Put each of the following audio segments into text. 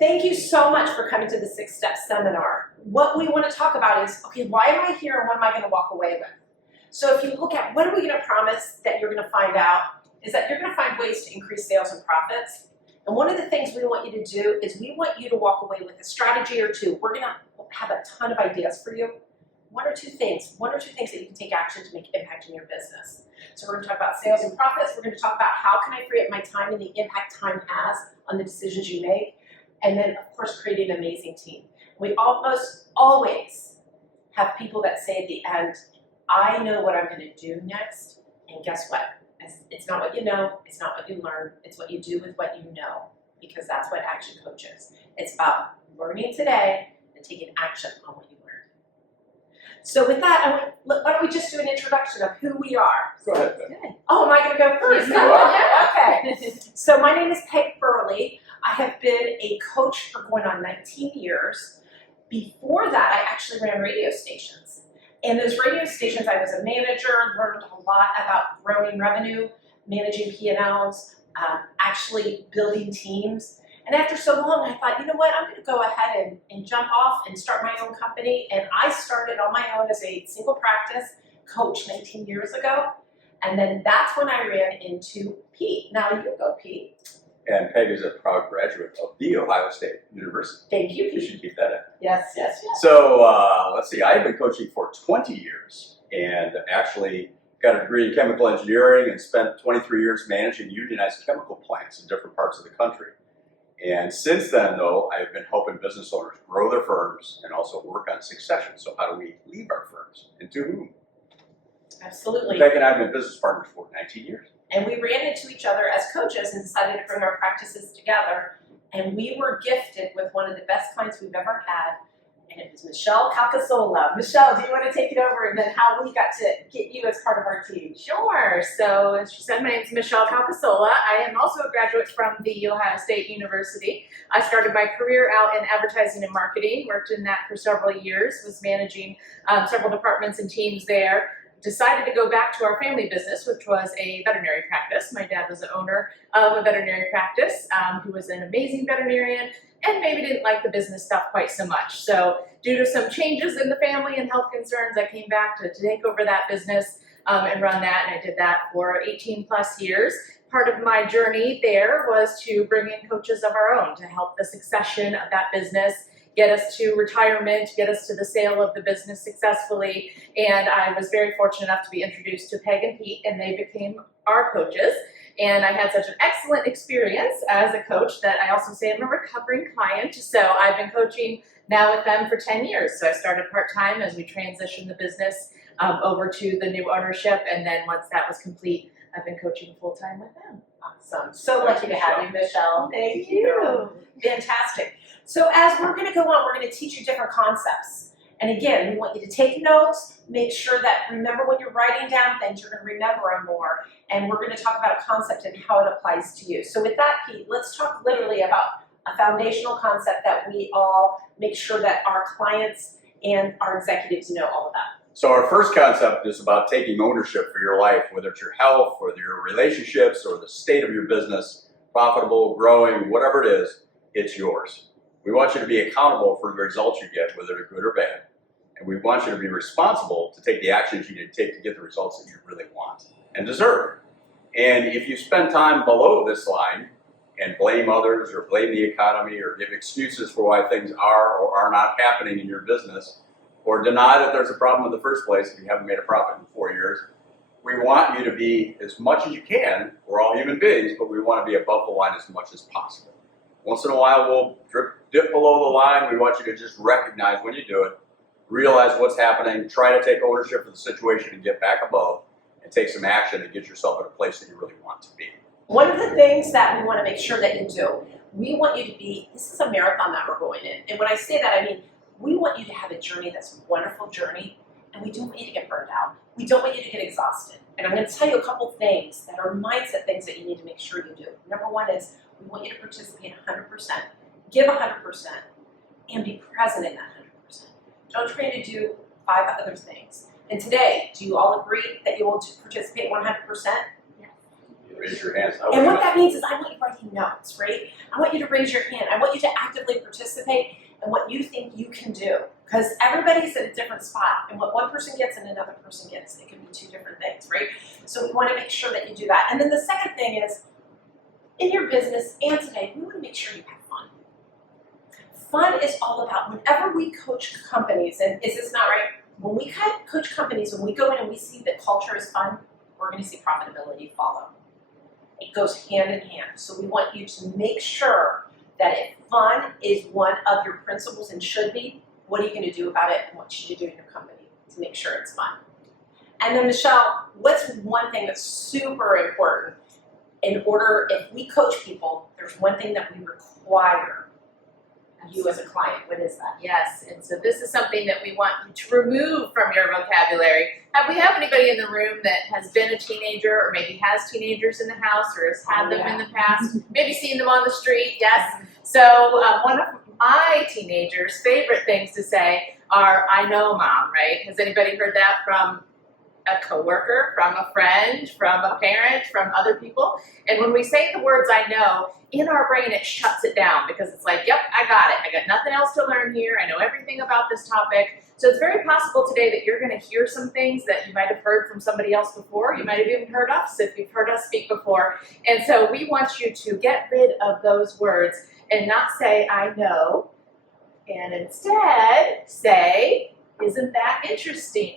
Thank you so much for coming to the 6-Step Seminar. What we want to talk about is, okay, why am I here and what am I going to walk away with? So if you look at what are we going to promise that you're going to find out is that you're going to find ways to increase sales and profits. And one of the things we want you to do is we want you to walk away with a strategy or two. We're going to have a ton of ideas for you. One or two things that you can take action to make impact in your business. So we're going to talk about sales and profits. We're going to talk about how can I free up my time and the impact time has on the decisions you make. And then, of course, creating an amazing team. We almost always have people that say at the end, I know what I'm going to do next, and guess what? It's not what you know, it's not what you learn, it's what you do with what you know, because that's what Action Coach is. It's about learning today and taking action on what you learned. So with that, why don't we just do an introduction of who we are? Go ahead, Ben. Oh, am I going to go first? Yeah, okay. So my name is Peg Burley. I have been a coach for going on 19 years. Before that, I actually ran radio stations. And those radio stations, I was a manager, learned a lot about growing revenue, managing P&Ls, actually building teams. And after so long, I thought, you know what, I'm going to go ahead and jump off and start my own company. And I started on my own as a single practice coach 19 years ago. And then that's when I ran into Pete. Now you go, Pete. And Peg is a proud graduate of The Ohio State University. Thank you, You Pete. should keep that in. Yes, yes, yes. So let's see, I've been coaching for 20 years and actually got a degree in chemical engineering and spent 23 years managing unionized chemical plants in different parts of the country. And since then, though, I've been helping business owners grow their firms and also work on succession. So how do we leave our firms and to whom? Absolutely. Peg and I have been business partners for 19 years. And we ran into each other as coaches and decided to bring our practices together. And we were gifted with one of the best clients we've ever had. And it was Michelle Calcasola. Michelle, do you want to take it over and then how we got to get you as part of our team? Sure. So as she said, my name is Michelle Calcasola. I am also a graduate from The Ohio State University. I started my career out in advertising and marketing, worked in that for several years, was managing several departments and teams there. Decided to go back to our family business, which was a veterinary practice. My dad was the owner of a veterinary practice who was an amazing veterinarian and maybe didn't like the business stuff quite so much. So due to some changes in the family and health concerns, I came back to take over that business and run that, and I did that for 18 plus years. Part of my journey there was to bring in coaches of our own to help the succession of that business, get us to retirement, get us to the sale of the business successfully. And I was very fortunate enough to be introduced to Peg and Pete, and they became our coaches. And I had such an excellent experience as a coach that I also say I'm a recovering client. So I've been coaching now with them for 10 years. So I started part-time as we transitioned the business over to the new ownership. And then once that was complete, I've been coaching full-time with them. Awesome. So lucky to have you, Michelle. Thank you. Fantastic. So as we're going to go on, we're going to teach you different concepts. And again, we want you to take notes, make sure that, remember when you're writing down things, you're going to remember them more. And we're going to talk about a concept and how it applies to you. So with that, Pete, let's talk literally about a foundational concept that we all make sure that our clients and our executives know all about. So our first concept is about taking ownership for your life, whether it's your health, whether your relationships, or the state of your business, profitable, growing, whatever it is, it's yours. We want you to be accountable for the results you get, whether they're good or bad. And we want you to be responsible to take the actions you need to take to get the results that you really want and deserve. And if you spend time below this line and blame others or blame the economy or give excuses for why things are or are not happening in your business, or deny that there's a problem in the first place if you haven't made a profit in 4 years, we want you to be, as much as you can, we're all human beings, but we want to be above the line as much as possible. Once in a while, we'll dip below the line. We want you to just recognize when you do it, realize what's happening, try to take ownership of the situation and get back above and take some action and get yourself in a place that you really want to be. One of the things that we want to make sure that you do, we want you to be, this is a marathon that we're going in. And when I say that, I mean, we want you to have a journey that's a wonderful journey, and we don't want you to get burned out. We don't want you to get exhausted. And I'm going to tell you a couple things that are mindset things that you need to make sure you do. Number one is we want you to participate 100%, give 100%, and be present in that 100%. Don't try to do 5 other things. And today, do you all agree that you will participate 100%? Yeah. Raise your hands. And what that means is I want you writing notes, right? I want you to raise your hand. I want you to actively participate in what you think you can do. Because everybody's at a different spot. And what one person gets and another person gets, it can be two different things, right? So we want to make sure that you do that. And then the second thing is, in your business and today, we want to make sure you have fun. Fun is all about, whenever we coach companies, and is this not right? When we coach companies, when we go in and we see that culture is fun, we're going to see profitability follow. It goes hand in hand. So we want you to make sure that if fun is one of your principles and should be, what are you going to do about it and what should you do in your company to make sure it's fun? And then Michelle, what's one thing that's super important in order, if we coach people, there's one thing that we require you as a client. What is that? Yes, and so this is something that we want you to remove from your vocabulary. We have anybody in the room that has been a teenager or maybe has teenagers in the house or has had them in the past, maybe seen them on the street, yes? So one of my teenagers' favorite things to say are, "I know, Mom," right? Has anybody heard that from a coworker, from a friend, from a parent, from other people? And when we say the words "I know," in our brain it shuts it down because it's like, yep, I got it. I got nothing else to learn here. I know everything about this topic. So it's very possible today that you're going to hear some things that you might have heard from somebody else before. You might have even heard us if you've heard us speak before. And so we want you to get rid of those words and not say "I know," and instead say, "Isn't that interesting?"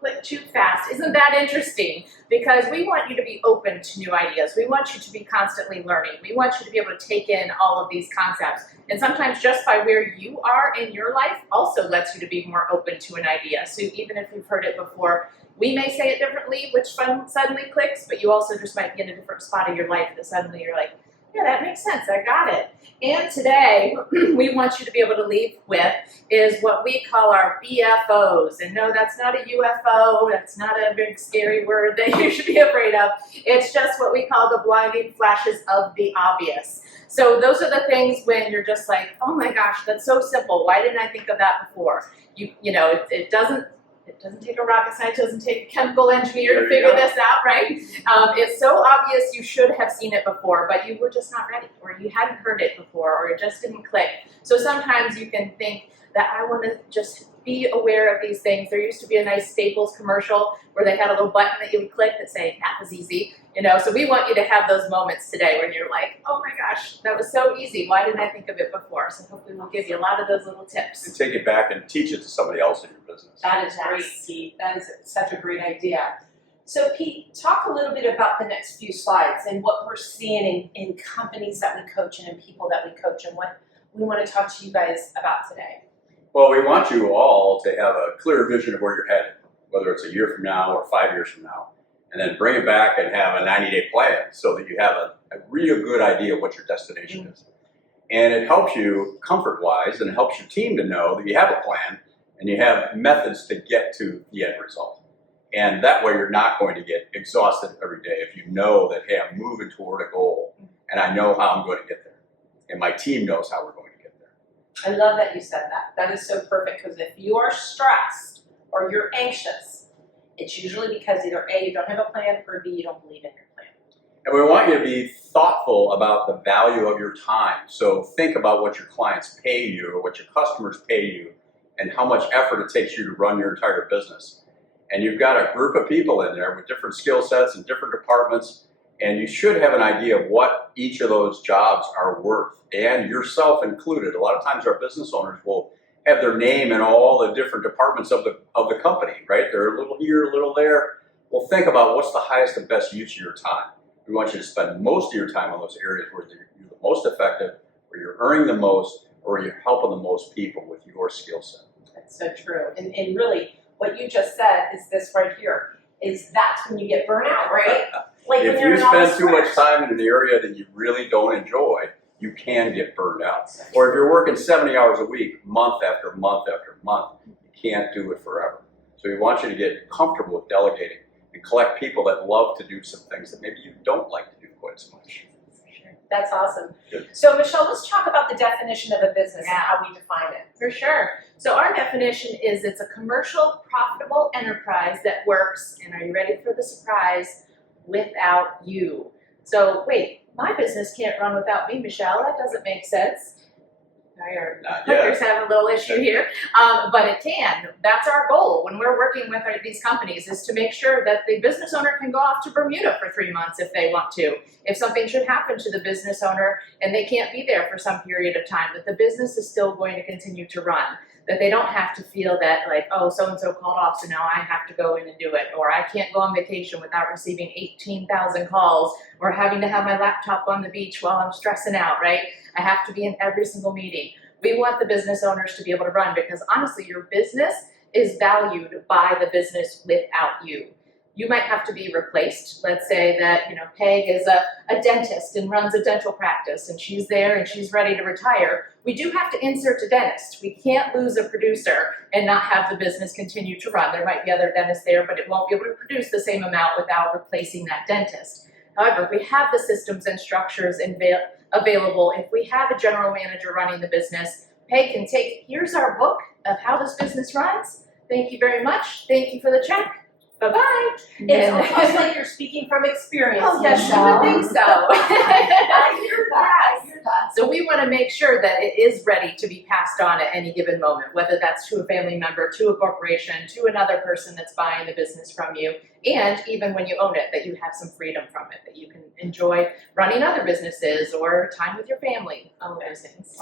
Click too fast. "Isn't that interesting?" Because we want you to be open to new ideas. We want you to be constantly learning. We want you to be able to take in all of these concepts. And sometimes just by where you are in your life also lets you to be more open to an idea. So even if you've heard it before, we may say it differently, which suddenly clicks, but you also just might be in a different spot of your life that suddenly you're like, yeah, that makes sense, I got it. And today, we want you to be able to leave with is what we call our BFOs. And no, that's not a UFO, that's not a big scary word that you should be afraid of. It's just what we call the blinding flashes of the obvious. So those are the things when you're just like, oh my gosh, that's so simple. Why didn't I think of that before? You know, it doesn't take a rocket scientist, it doesn't take a chemical engineer to figure this out, right? It's so obvious you should have seen it before, but you were just not ready, or you hadn't heard it before, or it just didn't click. So sometimes you can think that I want to just be aware of these things. There used to be a nice Staples commercial where they had a little button that you would click that say, "That was easy." You know, so we want you to have those moments today when you're like, oh my gosh, that was so easy. Why didn't I think of it before? So hopefully we'll give you a lot of those little tips. And take it back and teach it to somebody else in your business. That is great, Pete. That is such a great idea. So Pete, talk a little bit about the next few slides and what we're seeing in companies that we coach and in people that we coach and what we want to talk to you guys about today. Well, we want you all to have a clear vision of where you're headed, whether it's a year from now or 5 years from now, and then bring it back and have a 90-day plan so that you have a real good idea of what your destination is. And it helps you comfort-wise, and it helps your team to know that you have a plan and you have methods to get to the end result. And that way you're not going to get exhausted every day if you know that, hey, I'm moving toward a goal and I know how I'm going to get there. And my team knows how we're going to get there. I love that you said that. That is so perfect because if you are stressed or you're anxious, it's usually because either A, you don't have a plan, or B, you don't believe in your plan. And we want you to be thoughtful about the value of your time. So think about what your clients pay you or what your customers pay you and how much effort it takes you to run your entire business. And you've got a group of people in there with different skill sets and different departments, and you should have an idea of what each of those jobs are worth, and yourself included. A lot of times our business owners will have their name in all the different departments of the company, right? They're a little here, a little there. Well, think about what's the highest and best use of your time. We want you to spend most of your time on those areas where you're the most effective, where you're earning the most, or where you're helping the most people with your skill set. That's so true. And really, what you just said is this right here, is that's when you get burnout, right? Like if you spend too much time in an area that you really don't enjoy, you can get burned out. Or if you're working 70 hours a week, month after month after month, you can't do it forever. So we want you to get comfortable with delegating and collect people that love to do some things that maybe you don't like to do quite so much. That's awesome. Good. So Michelle, let's talk about the definition of a business and how we define it. For sure. So our definition is it's a commercial, profitable enterprise that works, and are you ready for the surprise, without you. So wait, my business can't run without me, Michelle. That doesn't make sense. Our Not yet. clickers have a little issue here, but it can. That's our goal when we're working with these companies, is to make sure that the business owner can go off to Bermuda for 3 months if they want to. If something should happen to the business owner and they can't be there for some period of time, that the business is still going to continue to run. That they don't have to feel that like, oh, so-and-so called off, so now I have to go in and do it. Or I can't go on vacation without receiving 18,000 calls, or having to have my laptop on the beach while I'm stressing out, right? I have to be in every single meeting. We want the business owners to be able to run, because honestly, your business is valued by the business without you. You might have to be replaced. Let's say that, Peg is a dentist and runs a dental practice, and she's there and she's ready to retire. We do have to insert a dentist. We can't lose a producer and not have the business continue to run. There might be other dentists there, but it won't be able to produce the same amount without replacing that dentist. However, if we have the systems and structures available, if we have a general manager running the business, Peg can take, here's our book of how this business runs. Thank you very much. Thank you for the check. Bye-bye. It's almost like you're speaking from experience, Oh, yes, Michelle. I would think so. I hear that. I hear that. So we want to make sure that it is ready to be passed on at any given moment, whether that's to a family member, to a corporation, to another person that's buying the business from you, and even when you own it, that you have some freedom from it, that you can enjoy running other businesses or time with your family, all of those things.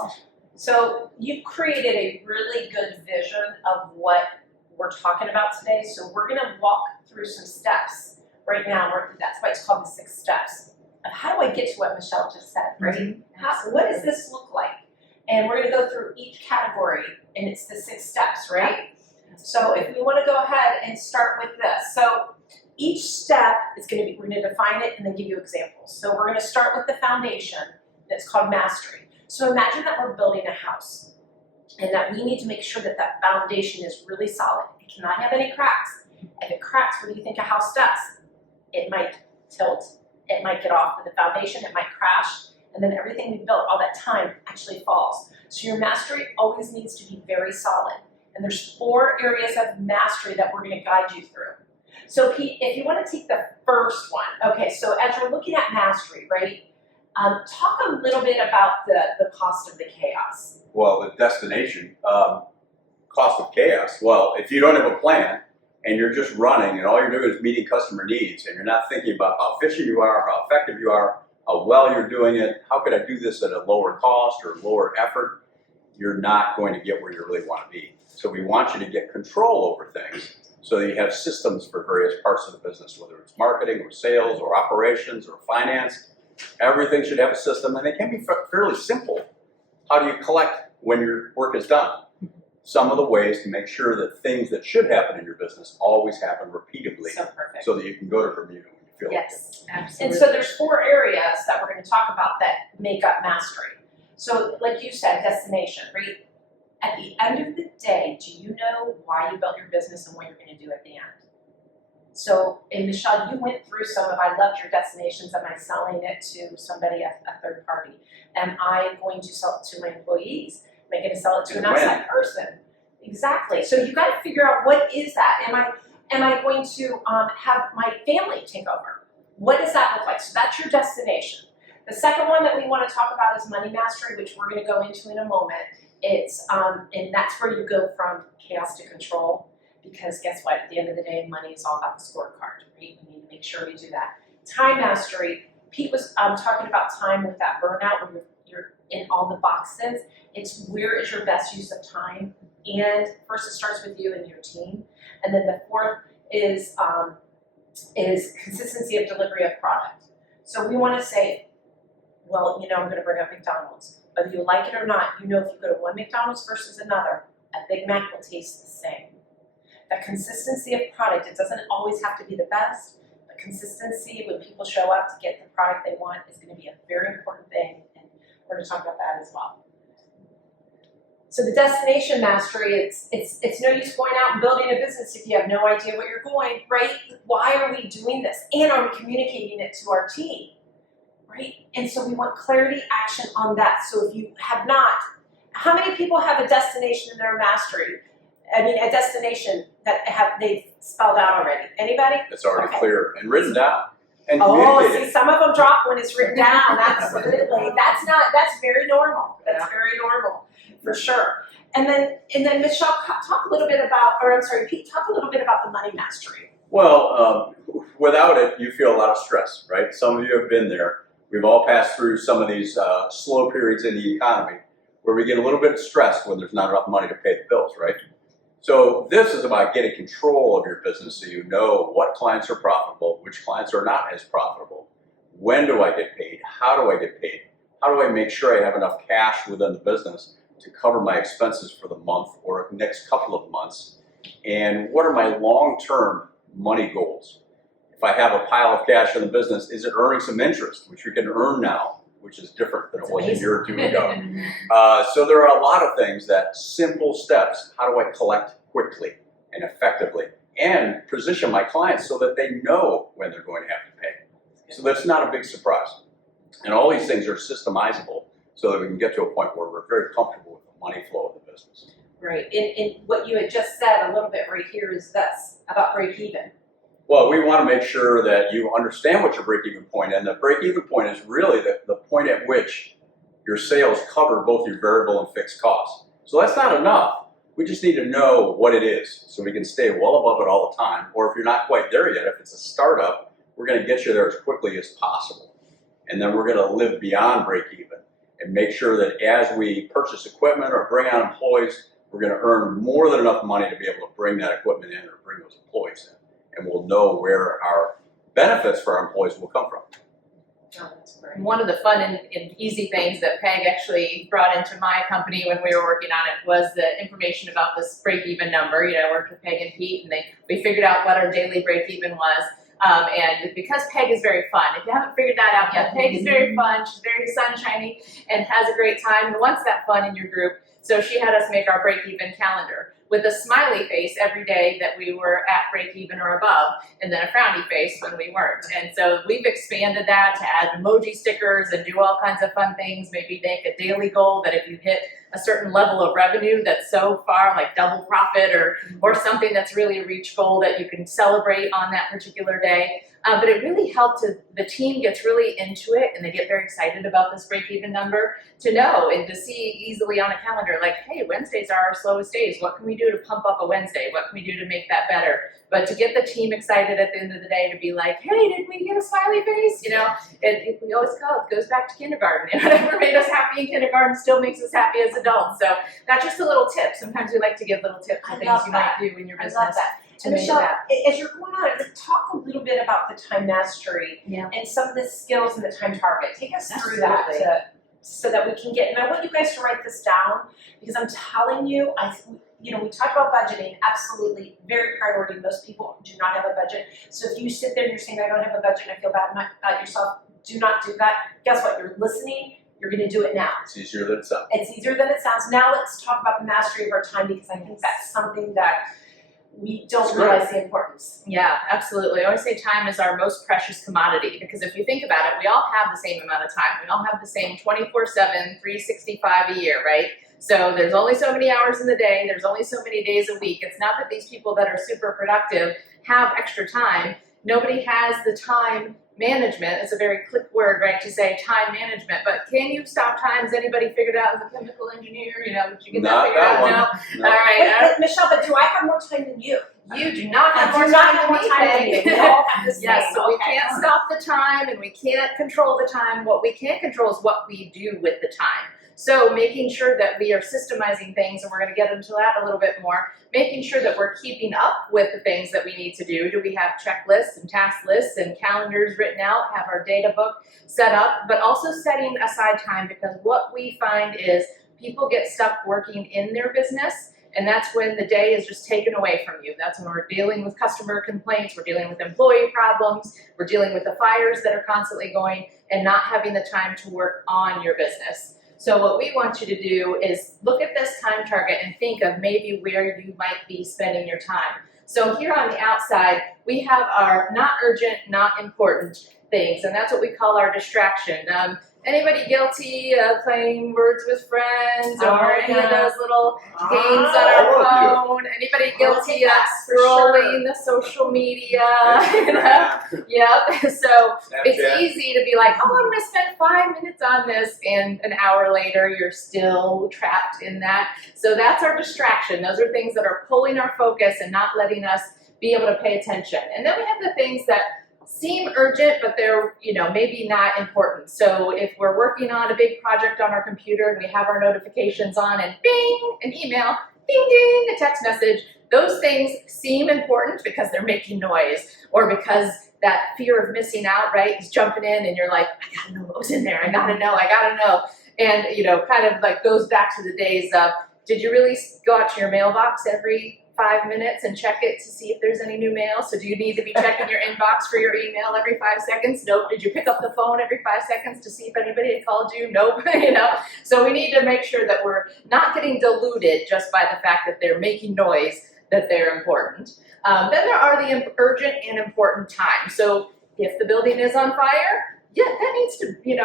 So you've created a really good vision of what we're talking about today. So we're going to walk through some steps right now. That's why it's called the 6 steps of how do I get to what Michelle just said, right? Mm-hmm. What does this look like? And we're going to go through each category, and it's the 6 steps, right? So if we want to go ahead and start with this. So each step is going to be, we're going to define it and then give you examples. So we're going to start with the foundation that's called mastery. So imagine that we're building a house, and that we need to make sure that that foundation is really solid. It cannot have any cracks. If it cracks, what do you think a house does? It might tilt, it might get off of the foundation, it might crash, and then everything we built all that time actually falls. So your mastery always needs to be very solid. And there's 4 areas of mastery that we're going to guide you through. So Pete, if you want to take the first one, okay, so as you're looking at mastery, right, talk a little bit about the cost of the chaos. Well, the destination, cost of chaos. Well, if you don't have a plan and you're just running and all you're doing is meeting customer needs and you're not thinking about how efficient you are, how effective you are, how well you're doing it, how could I do this at a lower cost or lower effort, you're not going to get where you really want to be. So we want you to get control over things so that you have systems for various parts of the business, whether it's marketing or sales or operations or finance. Everything should have a system, and they can be fairly simple. How do you collect when your work is done? Some of the ways to make sure that things that should happen in your business always happen repeatedly, So perfect. so that you can go to Bermuda when you feel Yes, And absolutely. so there's 4 areas that we're going to talk about that make up mastery. So like you said, destination, right? At the end of the day, do you know why you built your business and what you're going to do at the end? So, and Michelle, you went through some of, I loved your destinations. Am I selling it to somebody, a third party? Am I going to sell it to my employees? Am I going to sell it to an And when? outside person? Exactly. So you got to figure out, what is that? Am I going to have my family take over? What does that look like? So that's your destination. The second one that we want to talk about is money mastery, which we're going to go into in a moment. It's and that's where you go from chaos to control. Because guess what? At the end of the day, money is all about the scorecard, right? We need to make sure we do that. Time mastery. Pete was talking about time with that burnout when you're in all the boxes. It's where is your best use of time? And first, it starts with you and your team. And then the 4th is consistency of delivery of product. So we want to say, well, I'm going to bring up McDonald's. Whether you like it or not, if you go to one McDonald's versus another, a Big Mac will taste the same. That consistency of product, it doesn't always have to be the best, but consistency when people show up to get the product they want is going to be a very important thing, and we're going to talk about that as well. So the destination mastery, it's no use going out and building a business if you have no idea where you're going, right? Why are we doing this? And are we communicating it to our team, right? And so we want clarity, action on that. So if you have not, how many people have a destination in their mastery? I mean, a destination that they've spelled out already. Anybody? It's already Okay. clear and written down. and Oh, communicate see, it. some of them drop when it's written down, absolutely. That's very normal. That's very normal, for sure. And then Michelle, talk a little bit about, or I'm sorry, Pete, talk a little bit about the money mastery. Well, without it, you feel a lot of stress, right? Some of you have been there. We've all passed through some of these slow periods in the economy where we get a little bit stressed when there's not enough money to pay the bills, right? So this is about getting control of your business so you know what clients are profitable, which clients are not as profitable. When do I get paid? How do I get paid? How do I make sure I have enough cash within the business to cover my expenses for the month or the next couple of months? And what are my long-term money goals? If I have a pile of cash in the business, is it earning some interest, which we can earn now, which is different than it was a year or two ago. So there are a lot of things that simple steps. How do I collect quickly and effectively and position my clients so that they know when they're going to have to pay? So that's not a big surprise. And all these things are systemizable so that we can get to a point where we're very comfortable with the money flow of the business. Right, and what you had just said a little bit right here is this, about break even. Well, we want to make sure that you understand what your break-even point is, and the break-even point is really the point at which your sales cover both your variable and fixed costs. So that's not enough. We just need to know what it is so we can stay well above it all the time. Or if you're not quite there yet, if it's a startup, we're going to get you there as quickly as possible. And then we're going to live beyond break-even and make sure that as we purchase equipment or bring on employees, we're going to earn more than enough money to be able to bring that equipment in or bring those employees in. And we'll know where our benefits for our employees will come from. Oh, that's great. One of the fun and easy things that Peg actually brought into my company when we were working on it was the information about this break-even number. I worked with Peg and Pete, and we figured out what our daily break-even was. And because Peg is very fun, if you haven't figured that out yet, Peg is very fun. She's very sunshiny and has a great time and wants that fun in your group. So she had us make our break-even calendar with a smiley face every day that we were at break-even or above, and then a frowny face when we weren't. And so we've expanded that to add emoji stickers and do all kinds of fun things, maybe make a daily goal that if you hit a certain level of revenue that's so far, like double profit or something that's really a reach goal that you can celebrate on that particular day. But it really helped the team gets really into it and they get very excited about this break-even number to know and to see easily on a calendar, like, hey, Wednesdays are our slowest days. What can we do to pump up a Wednesday? What can we do to make that better? But to get the team excited at the end of the day to be like, hey, did we get a smiley face? We always call it goes back to kindergarten. And whatever made us happy in kindergarten still makes us happy as adults. So that's just a little tip. Sometimes we like to give little tips of things you might do in your business. I love that. To And make Michelle, that. as you're going on, talk a little bit about the time mastery and some of the skills and the time target. Take us through that so that we can get, and I want you guys to write this down because I'm telling you, we talk about budgeting, absolutely, very priority. Most people do not have a budget. So if you sit there and you're saying, I don't have a budget, I feel bad about yourself, do not do that. Guess what? You're listening. You're going to do it now. It's easier than it sounds. It's easier than it sounds. Now let's talk about the mastery of our time because I think that's something that we don't realize the importance. Yeah, absolutely. I always say time is our most precious commodity because if you think about it, we all have the same amount of time. We all have the same 24/7, 365 a year, right? So there's only so many hours in the day. There's only so many days a week. It's not that these people that are super productive have extra time. Nobody has the time management. It's a very click word, right, to say time management. But can you stop time? Has anybody figured out as a chemical engineer? Did you get that figured out? No? All right. Wait, Michelle, but do I have more time than you? You do not have I more do not time have than more me, time than you. Peg. We all have the same. Yes, so we Okay. can't stop the time and we can't control the time. What we can control is what we do with the time. So making sure that we are systemizing things, and we're going to get into that a little bit more, making sure that we're keeping up with the things that we need to do. Do we have checklists and task lists and calendars written out, have our data book set up, but also setting aside time because what we find is people get stuck working in their business. And that's when the day is just taken away from you. That's when we're dealing with customer complaints, we're dealing with employee problems, we're dealing with the fires that are constantly going and not having the time to work on your business. So what we want you to do is look at this time target and think of maybe where you might be spending your time. So here on the outside, we have our not urgent, not important things, and that's what we call our distraction. Anybody guilty of playing Words with Friends or Oh, any of yeah. those little games on all of our phone? Anybody guilty of that for scrolling the social media? You know? Instagram, Yep. So it's Snapchat. easy to be like, oh, I'm going to spend 5 minutes on this, and an hour later you're still trapped in that. So that's our distraction. Those are things that are pulling our focus and not letting us be able to pay attention. And then we have the things that seem urgent, but they're, maybe not important. So if we're working on a big project on our computer and we have our notifications on and bing, an email, ding ding, a text message, those things seem important because they're making noise, or because that fear of missing out, right, is jumping in and you're like, I gotta know what was in there, I gotta know. And, kind of like goes back to the days of, did you really go out to your mailbox every 5 minutes and check it to see if there's any new mail? So do you need to be checking your inbox for your email every 5 seconds? Nope. Did you pick up the phone every 5 seconds to see if anybody had called you? Nope. So we need to make sure that we're not getting diluted just by the fact that they're making noise, that they're important. Then there are the urgent and important times. So if the building is on fire, yeah, that needs to, be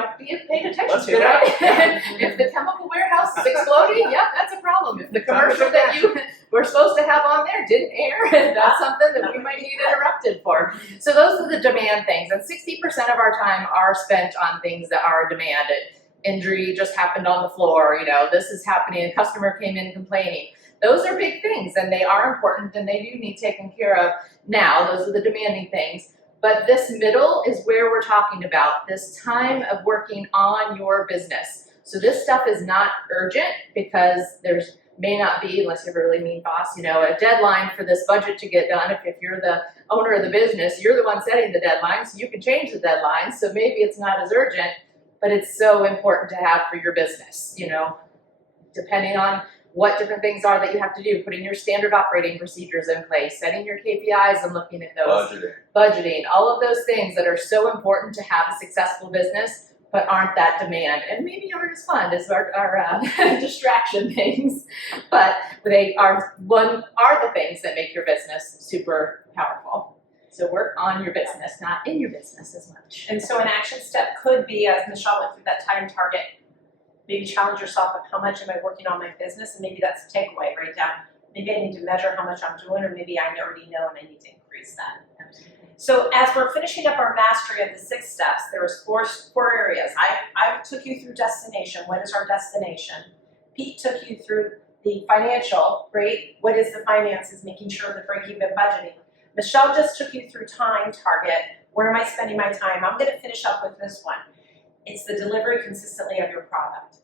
paid attention Let's to, get right? out. If the chemical warehouse is exploding, yeah, that's a problem. If the Time to commercial go that you were supposed to have on there didn't air, that's something that we might need interrupted for. So those are the demand things, and 60% of our time are spent on things that are demanded. Injury just happened on the floor, this is happening, a customer came in complaining. Those are big things, and they are important, and they do need taken care of now. Those are the demanding things. But this middle is where we're talking about this time of working on your business. So this stuff is not urgent because there's may not be, unless you have a really mean boss, a deadline for this budget to get done. If you're the owner of the business, you're the one setting the deadline, so you can change the deadline. So maybe it's not as urgent, but it's so important to have for your business, depending on what different things are that you have to do, putting your standard operating procedures in place, setting your KPIs and looking at those, budgeting, all of those things that are so important to have a successful business, but aren't that demand, and maybe aren't as fun as our distraction things, but they are the things that make your business super powerful. So work on your business, not in your business as much. And so an action step could be, as Michelle went through that time target, maybe challenge yourself of how much am I working on my business, and maybe that's a takeaway, write down, maybe I need to measure how much I'm doing, or maybe I already know and I need to increase that. So as we're finishing up our mastery of the 6 steps, there was four areas. I took you through destination. What is our destination? Pete took you through the financial, right? What is the finances, making sure the break-even budgeting. Michelle just took you through time target. Where am I spending my time? I'm gonna finish up with this one. It's the delivery consistently of your product.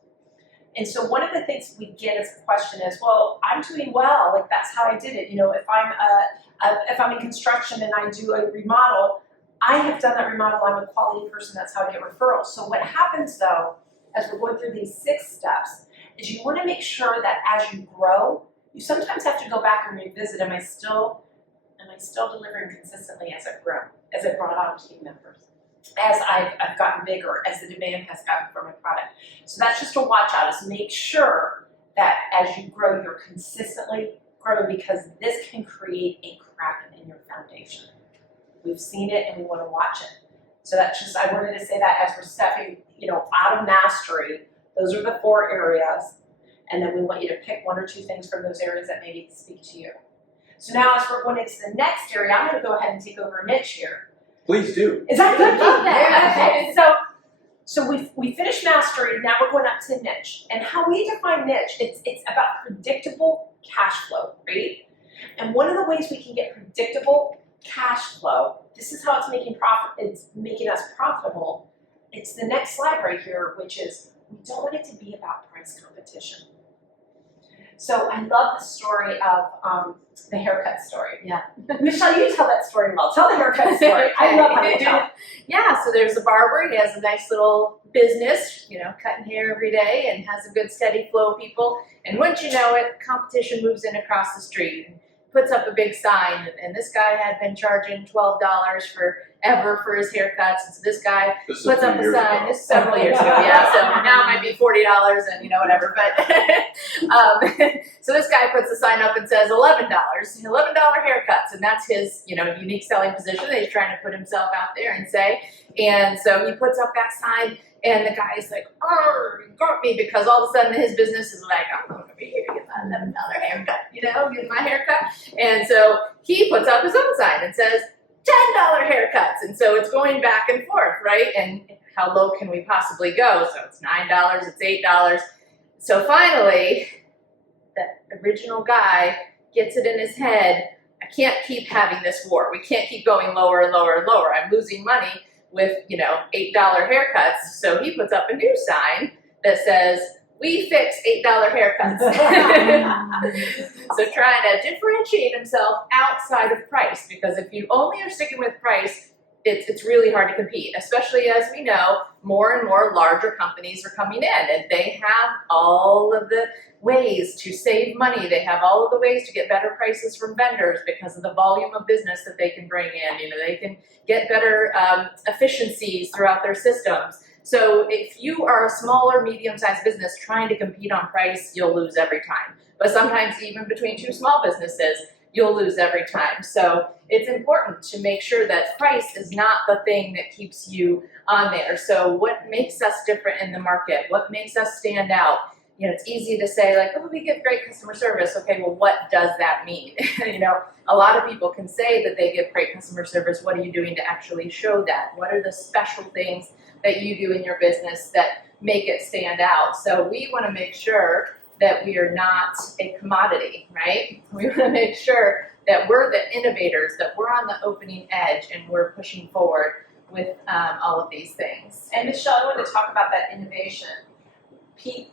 And so one of the things we get as a question is, well, I'm doing well, like that's how I did it. If I'm in construction and I do a remodel, I have done that remodel, I'm a quality person, that's how I get referrals. So what happens though, as we're going through these 6 steps, is you wanna make sure that as you grow, you sometimes have to go back and revisit, am I still delivering consistently as I've grown, as I've brought on team members, as I've gotten bigger, as the demand has gotten for my product. So that's just a watch out, is make sure that as you grow, you're consistently growing, because this can create a crack in your foundation. We've seen it and we want to watch it. So that's just, I wanted to say that as we're stepping, out of mastery, those are the 4 areas. And then we want you to pick 1 or 2 things from those areas that maybe speak to you. So now as we're going into the next area, I'm going to go ahead and take over a niche here. Please do. Is that good? Love that. Okay. So we finished mastery, now we're going up to niche. And how we define niche, it's about predictable cash flow, right? And one of the ways we can get predictable cash flow, this is how it's making us profitable. It's the next slide right here, which is we don't want it to be about price competition. So I love the story of the haircut story. Yeah. Michelle, you tell that story well. Tell the haircut story. I love how you tell it. Yeah, so there's a barber, he has a nice little business, cutting hair every day and has a good steady flow of people. And wouldn't you know it, competition moves in across the street and puts up a big sign. And this guy had been charging $12 forever for his haircuts. And so this guy puts up a sign. This is several years ago, yeah. So now it might be $40 and whatever. But so this guy puts a sign up and says $11 haircuts, and that's his unique selling position that he's trying to put himself out there and say, And so he puts up that sign, and the guy's like, "Oh, you got me," because all of a sudden his business is like, "I'm going to be here to get my $11 haircut, get my haircut." And so he puts up his own sign and says, $10 haircuts. And so it's going back and forth, right? And how low can we possibly go? So it's $9, it's $8. So finally, the original guy gets it in his head, I can't keep having this war. We can't keep going lower and lower and lower. I'm losing money with, $8 haircuts. So he puts up a new sign that says, "We fix $8 haircuts." So trying to differentiate himself outside of price, because if you only are sticking with price, it's really hard to compete, especially as we know, more and more larger companies are coming in, and they have all of the ways to save money. They have all of the ways to get better prices from vendors because of the volume of business that they can bring in. They can get better efficiencies throughout their systems. So if you are a smaller, medium-sized business trying to compete on price, you'll lose every time. But sometimes even between two small businesses, you'll lose every time. So it's important to make sure that price is not the thing that keeps you on there. So what makes us different in the market? What makes us stand out? It's easy to say like, "Oh, we give great customer service." Okay, well, what does that mean? A lot of people can say that they give great customer service. What are you doing to actually show that? What are the special things that you do in your business that make it stand out? So we want to make sure that we are not a commodity, right? We want to make sure that we're the innovators, that we're on the opening edge, and we're pushing forward with all of these things. And Michelle, I want to talk about that innovation. Pete,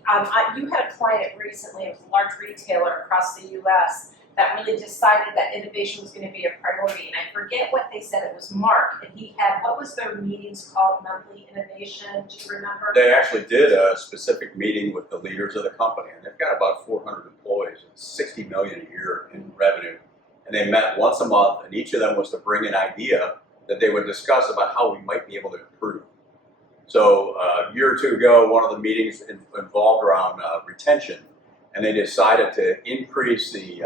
you had a client recently, it was a large retailer across the U.S. that really decided that innovation was going to be a priority. And I forget what they said, it was Mark, and he had, what was their meetings called, monthly innovation, do you remember? They actually did a specific meeting with the leaders of the company, and they've got about 400 employees and $60 million a year in revenue. And they met once a month, and each of them was to bring an idea that they would discuss about how we might be able to improve. So a year or two ago, one of the meetings involved around retention, and they decided to increase the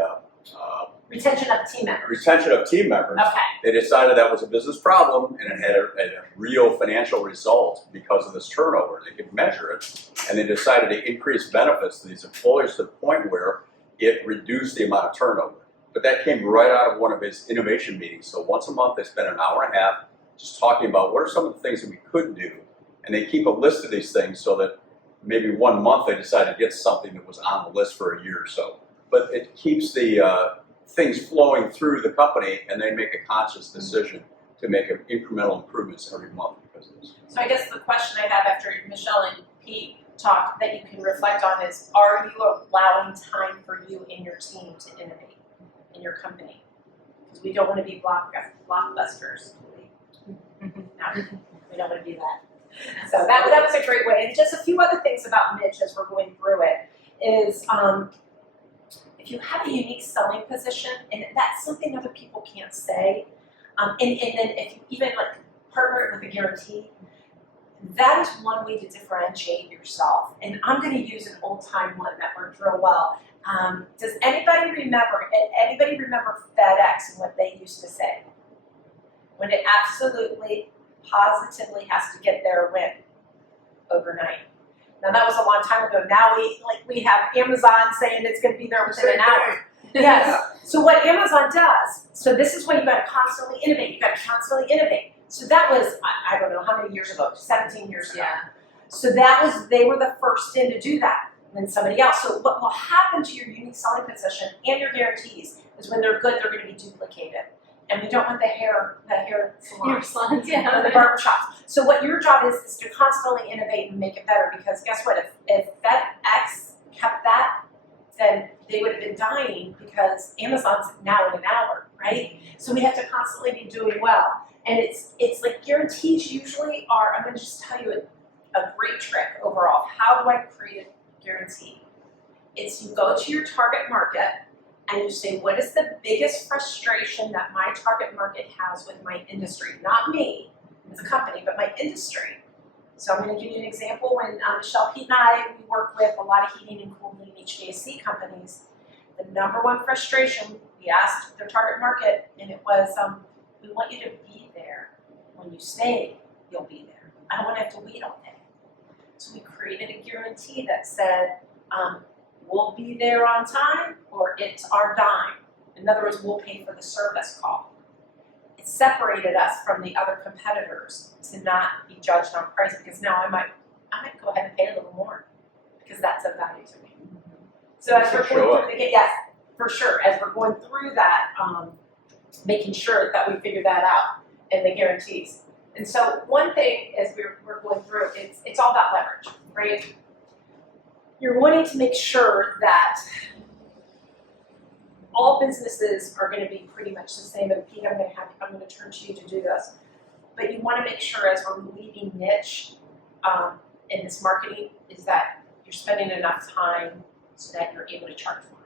Retention of team members. retention of team members. Okay. They decided that was a business problem, and it had a real financial result because of this turnover. They could measure it, and they decided to increase benefits to these employees to the point where it reduced the amount of turnover. But that came right out of one of his innovation meetings. So once a month, they spent an hour and a half just talking about what are some of the things that we could do. And they keep a list of these things so that maybe 1 month they decide to get something that was on the list for a year or so. But it keeps the things flowing through the company, and they make a conscious decision to make incremental improvements every month because of this. So I guess the question I have after Michelle and Pete talk that you can reflect on is, are you allowing time for you and your team to innovate in your company? Because we don't want to be blockbusters. No, we don't want to do that. So that was a great way. And just a few other things about Mitch as we're going through it is if you have a unique selling position, and that's something other people can't say, and then if you even partner it with a guarantee, that is one way to differentiate yourself. And I'm going to use an old time one that worked real well. Does anybody remember FedEx and what they used to say? When it absolutely, positively has to get there when? Overnight. Now that was a long time ago. Now we have Amazon saying it's going to be there within an hour. Yes. So what Amazon does, so this is when you got to constantly innovate. You got to constantly innovate. So that was, I don't know how many years ago, 17 years ago. Yeah. So they were the first in to do that than somebody else. So what will happen to your unique selling position and your guarantees is when they're good, they're going to be duplicated. And we don't want the hair salons. Salons, yeah. Or the barber shops. So what your job is to constantly innovate and make it better, because guess what? If FedEx kept that, then they would have been dying because Amazon's now in an hour, right? So we have to constantly be doing well. And it's like guarantees usually are, I'm going to just tell you a great trick overall. How do I create a guarantee? It's you go to your target market and you say, what is the biggest frustration that my target market has with my industry? Not me as a company, but my industry. So I'm going to give you an example. When Michelle, Pete, and I, we work with a lot of heating and cooling and HVAC companies. The number one frustration, we asked their target market, and it was, we want you to be there when you stay. you'll be there. I don't want to have to wait all day. So we created a guarantee that said, we'll be there on time or it's our dime. In other words, we'll pay for the service call. It separated us from the other competitors to not be judged on price, because now I might go ahead and pay a little more because that's of value to me. So as we're going through yes, for sure, as we're going through that, making sure that we figure that out and the guarantees. And so one thing as we're going through, it's all about leverage, right? You're wanting to make sure that all businesses are going to be pretty much the same. And Pete, I'm going to turn to you to do this. But you want to make sure, as we're leaving niche in this marketing, is that you're spending enough time so that you're able to charge more.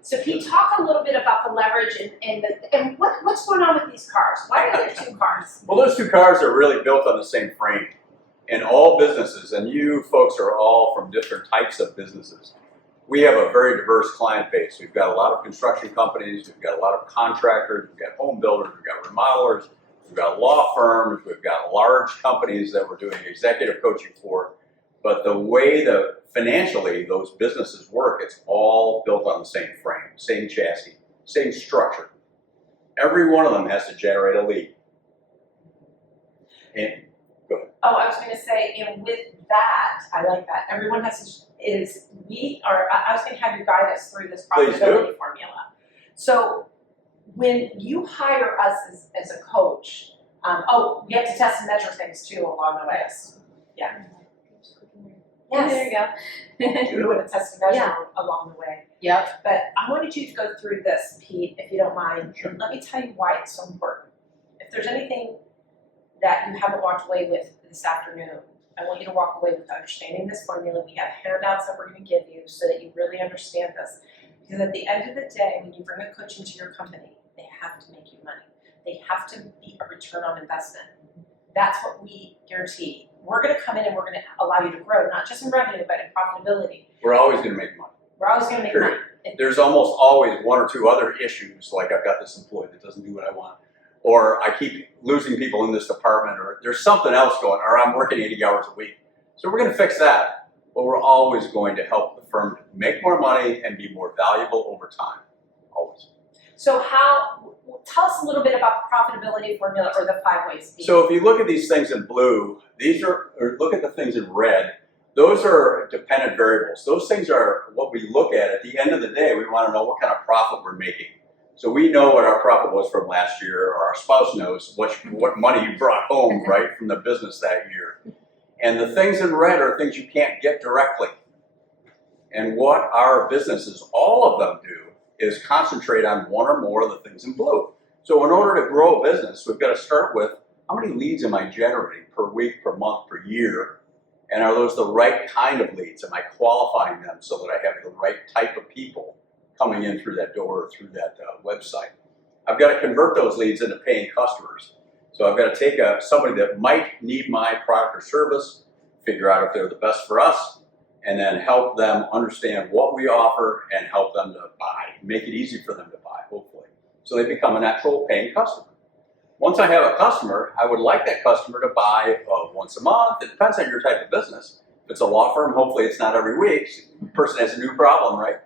So can you talk a little bit about the leverage and what's going on with these cars? Why are there two cars? Well, those two cars are really built on the same frame. And all businesses, and you folks are all from different types of businesses. We have a very diverse client base. We've got a lot of construction companies, we've got a lot of contractors, we've got home builders, we've got remodelers, we've got law firms, we've got large companies that we're doing executive coaching for. But the way that financially those businesses work, it's all built on the same frame, same chassis, same structure. Every one of them has to generate a lead. And go ahead. Oh, I was going to say, and with that, I like that. Everyone has to, I was going to have you guide us through this profitability formula. So when you hire us as a coach, we have to test and measure things too along the way. Yeah. Yes. There you go. You want to test and measure along the way. Yep. But I wanted you to go through this, Pete, if you don't mind. Sure. Let me tell you why it's so important. If there's anything that you haven't walked away with this afternoon, I want you to walk away with understanding this formula. We have handouts that we're going to give you so that you really understand this. Because at the end of the day, when you bring a coach into your company, they have to make you money. They have to be a return on investment. That's what we guarantee. We're going to come in and we're going to allow you to grow, not just in revenue, but in profitability. We're always going to make money. We're always going to make Sure. money. There's almost always one or two other issues, like I've got this employee that doesn't do what I want, or I keep losing people in this department, or there's something else going, or I'm working 80 hours a week. So we're going to fix that, but we're always going to help the firm make more money and be more valuable over time, always. So tell us a little bit about the profitability formula, or the 5 ways. So if you look at these things in blue, or look at the things in red, those are dependent variables. Those things are what we look at. At the end of the day, we want to know what kind of profit we're making. So we know what our profit was from last year, or our spouse knows what money you brought home, right, from the business that year. And the things in red are things you can't get directly. And what our businesses, all of them do, is concentrate on one or more of the things in blue. So in order to grow a business, we've got to start with, how many leads am I generating per week, per month, per year? And are those the right kind of leads? Am I qualifying them so that I have the right type of people coming in through that door or through that website? I've got to convert those leads into paying customers. So I've got to take somebody that might need my product or service, figure out if they're the best for us, and then help them understand what we offer and help them to buy, make it easy for them to buy, hopefully. So they become a natural paying customer. Once I have a customer, I would like that customer to buy once a month. It depends on your type of business. If it's a law firm, hopefully it's not every week. The person has a new problem, right?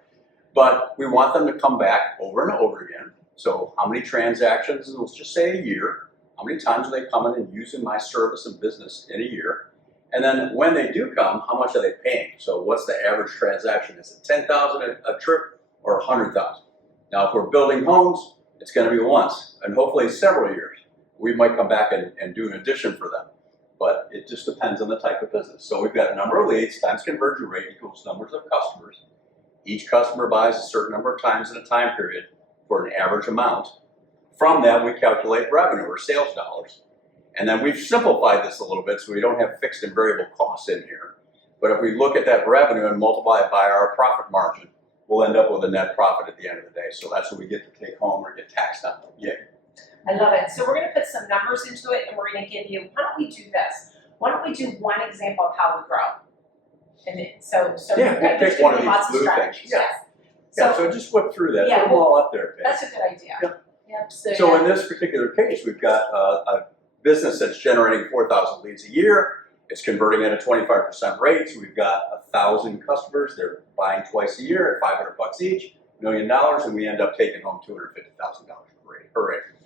But we want them to come back over and over again. So how many transactions, let's just say a year, how many times are they coming and using my service and business in a year? And then when they do come, how much are they paying? So what's the average transaction? Is it $10,000 a trip or $100,000? Now, if we're building homes, it's going to be once, and hopefully several years. We might come back and do an addition for them, but it just depends on the type of business. So we've got a number of leads times conversion rate equals numbers of customers. Each customer buys a certain number of times in a time period for an average amount. From that, we calculate revenue or sales dollars. And then we've simplified this a little bit so we don't have fixed and variable costs in here. But if we look at that revenue and multiply it by our profit margin, we'll end up with a net profit at the end of the day. So that's what we get to take home or get taxed on. Yeah. I love it. So we're going to put some numbers into it, and we're going to give you, why don't we do this? Why don't we do one example of how we grow? And so Yeah, we'll pick one of these lots blue strategies. things. Yeah. Yeah, so just whip through that. Yeah, Put them all up there. Okay? That's a good idea. Yeah. Yep. So in this particular case, we've got business that's generating 4,000 leads a year. It's converting at a 25% rate. So we've got 1,000 customers. They're buying twice a year at $500 each, $1 million, and we end up taking home $250,000 per acre.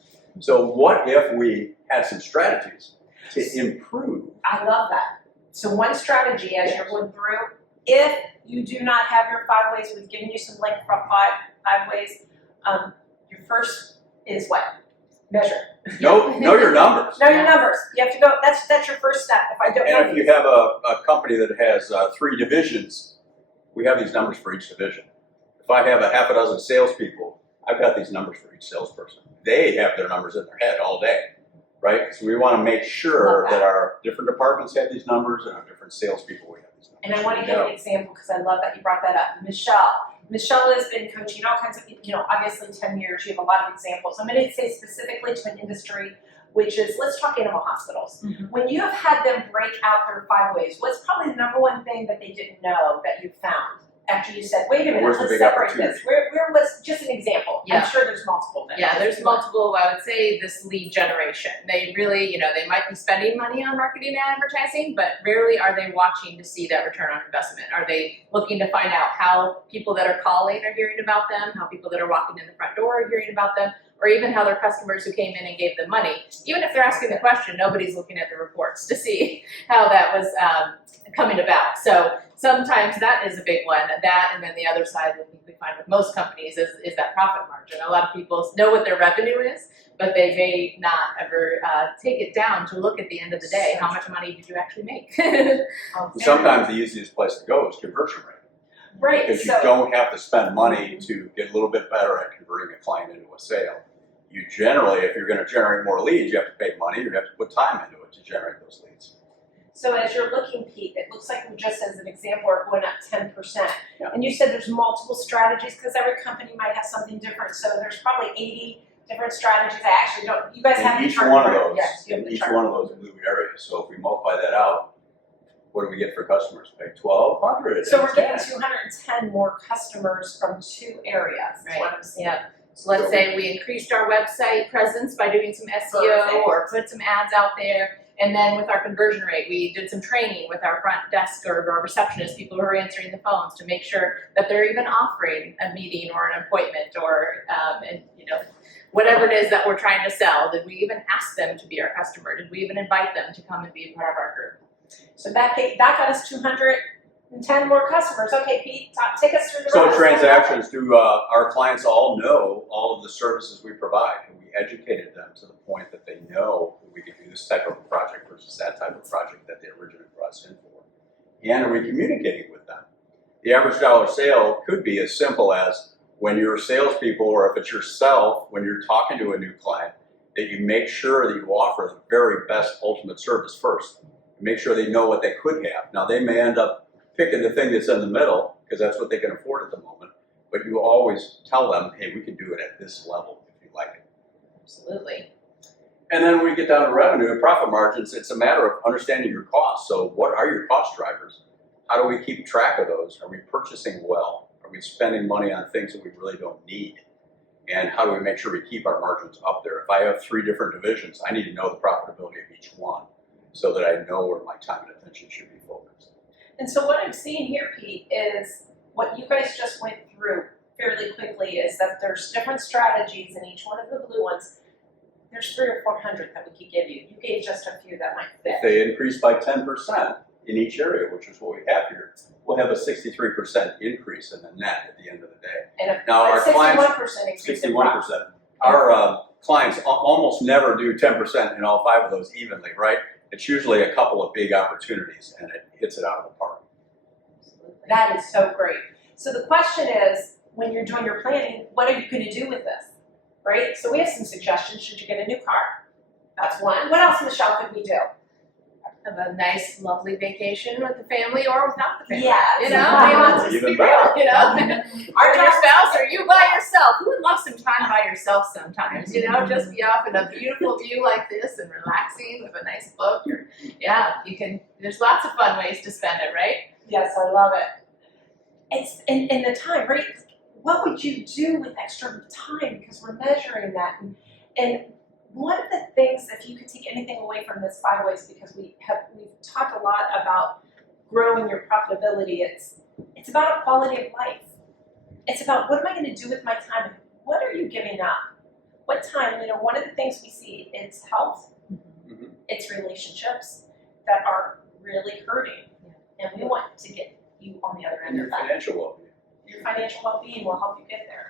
So what if we had some strategies to improve? I love that. So one strategy as you're going through, if you do not have your 5 ways, we've given you some link for five ways. Your first is what? Measure. Know your numbers. Know your numbers. You have to go. That's your first step. If I don't know And if you have a company that has 3 divisions, we have these numbers for each division. If I have a half a dozen salespeople, I've got these numbers for each salesperson. They have their numbers in their head all day, right? So we want to make sure that our different departments have these numbers and our different salespeople we have these numbers. And I want to give an example because I love that you brought that up. Michelle has been coaching all kinds of, obviously 10 years, you have a lot of examples. I'm going to say specifically to an industry, which is, let's talk animal hospitals. Mm-hmm. When you have had them break out their 5 ways, what's probably the number one thing that they didn't know that you found after you said, wait a minute, Where's the let's big separate opportunity? this? Where was, just an example. Yeah. I'm sure there's multiple things. Yeah, there's multiple, I would say, this lead generation. They really, they might be spending money on marketing and advertising, but rarely are they watching to see that return on investment. Are they looking to find out how people that are calling are hearing about them, how people that are walking in the front door are hearing about them, or even how their customers who came in and gave them money, even if they're asking the question, nobody's looking at the reports to see how that was coming about. So sometimes that is a big one. That, and then the other side that we find with most companies is that profit margin. A lot of people know what their revenue is, but they may not ever take it down to look at the end of the day, how much money did you actually make? Sometimes the easiest place to go is conversion rate. Right. Because you So don't have to spend money to get a little bit better at converting a client into a sale. You generally, if you're going to generate more leads, you have to pay money, you have to put time into it to generate those leads. So as you're looking, Pete, it looks like we just as an example are going up 10%. Yeah. And you said there's multiple strategies because every company might have something different. So there's probably 80 different strategies. I actually don't, you guys have In the each chart one of in front. those, Yes, you have in the each chart. one of those blue areas. So if we multiply that out, what do we get for customers? Like 1,200. So we're getting 210 more customers from 2 areas. Is Right. what I'm seeing. Yeah. So let's say we increased our website presence by doing some SEO Perfect. or put some ads out there. And then with our conversion rate, we did some training with our front desk or our receptionists, people who are answering the phones, to make sure that they're even offering a meeting or an appointment or, whatever it is that we're trying to sell. Did we even ask them to be our customer? Did we even invite them to come and be a part of our group? So that got us 210 more customers. Okay, Pete, take us through the So rest. transactions, do our clients all know all of the services we provide? And we educated them to the point that they know that we can do this type of project versus that type of project that they originally brought us in for. And are we communicating with them? The average dollar sale could be as simple as when your salespeople, or if it's yourself, when you're talking to a new client, that you make sure that you offer the very best ultimate service first. Make sure they know what they could have. Now they may end up picking the thing that's in the middle because that's what they can afford at the moment, but you always tell them, hey, we can do it at this level if you like it. Absolutely. And then when we get down to revenue and profit margins, it's a matter of understanding your costs. So what are your cost drivers? How do we keep track of those? Are we purchasing well? Are we spending money on things that we really don't need? And how do we make sure we keep our margins up there? If I have 3 different divisions, I need to know the profitability of each one so that I know where my time and attention should be focused. And so what I'm seeing here, Pete, is what you guys just went through fairly quickly is that there's different strategies in each one of the blue ones. There's 300 or 400 that we could give you. You gave just a few that might fit. If they increase by 10% in each area, which is what we have here, we'll have a 63% increase in the net at the end of the day. And Now our 61% clients, increase in profit. 61%. Our clients almost never do 10% in all 5 of those evenly, right? It's usually a couple of big opportunities and it hits it out of the park. That is so great. So the question is, when you're doing your planning, what are you going to do with this, right? So we have some suggestions. Should you get a new car? That's one. What else, Michelle, could we do? Have a nice, lovely vacation with the family or without the family. Yeah, You know, I mean, let's just even be real, you know? Or your job- spouse or you by yourself. Who would love some time by yourself sometimes, you know? Just be off in a beautiful view like this and relaxing with a nice book. Or, yeah, you can, there's lots of fun ways to spend it, right? Yes, I love it. It's in the time, right? What would you do with extra time? Because we're measuring that. And one of the things, if you could take anything away from this, by the way, is because we've talked a lot about growing your profitability. It's about a quality of life. It's about what am I going to do with my time? What are you giving up? What time? One of the things we see is health. Mm-hmm. It's relationships that are really hurting, and we want to get you on the other end And your of that. financial well-being. Your financial well-being will help you get there.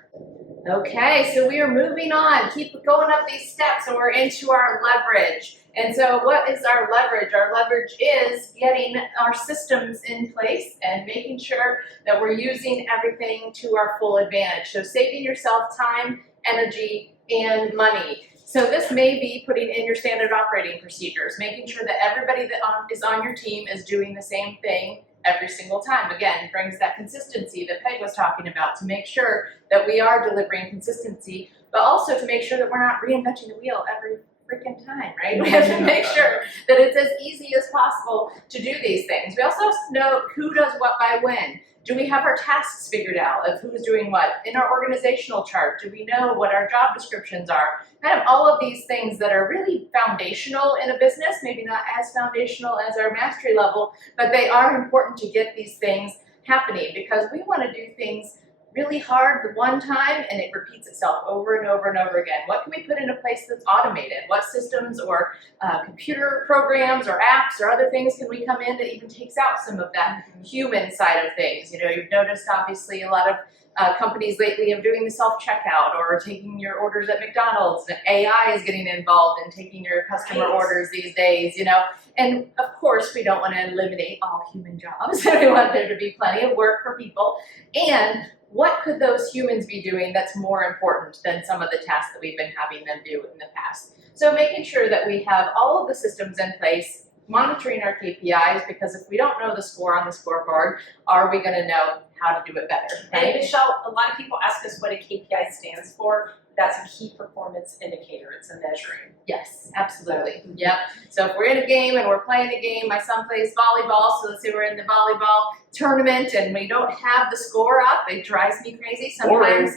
Okay, so we are moving on. Keep going up these steps, and we're into our leverage. And so what is our leverage? Our leverage is getting our systems in place and making sure that we're using everything to our full advantage. So saving yourself time, energy, and money. So this may be putting in your standard operating procedures, making sure that everybody that is on your team is doing the same thing every single time. Again, brings that consistency that Peg was talking about, to make sure that we are delivering consistency, but also to make sure that we're not reinventing the wheel every freaking time, right? We have to make sure that it's as easy as possible to do these things. We also have to know who does what by when. Do we have our tasks figured out of who's doing what? In our organizational chart, do we know what our job descriptions are? Kind of all of these things that are really foundational in a business, maybe not as foundational as our mastery level, but they are important to get these things happening, because we want to do things really hard the one time and it repeats itself over and over and over again. What can we put into place that's automated? What systems or computer programs or apps or other things can we come in that even takes out some of that human side of things? You've noticed obviously a lot of companies lately of doing the self-checkout or taking your orders at McDonald's. And AI is getting involved in taking your customer orders these days, And of course, we don't want to eliminate all human jobs. We want there to be plenty of work for people. And what could those humans be doing that's more important than some of the tasks that we've been having them do in the past? So making sure that we have all of the systems in place, monitoring our KPIs, because if we don't know the score on the scoreboard, are we going to know how to do it better, right? And Michelle, a lot of people ask us what a KPI stands for. That's a key performance indicator. It's a measuring. Yes, absolutely. Yep. So if we're in a game and we're playing a game, my son plays volleyball, so let's say we're in the volleyball tournament and we don't have the score up, it drives me crazy. Sometimes,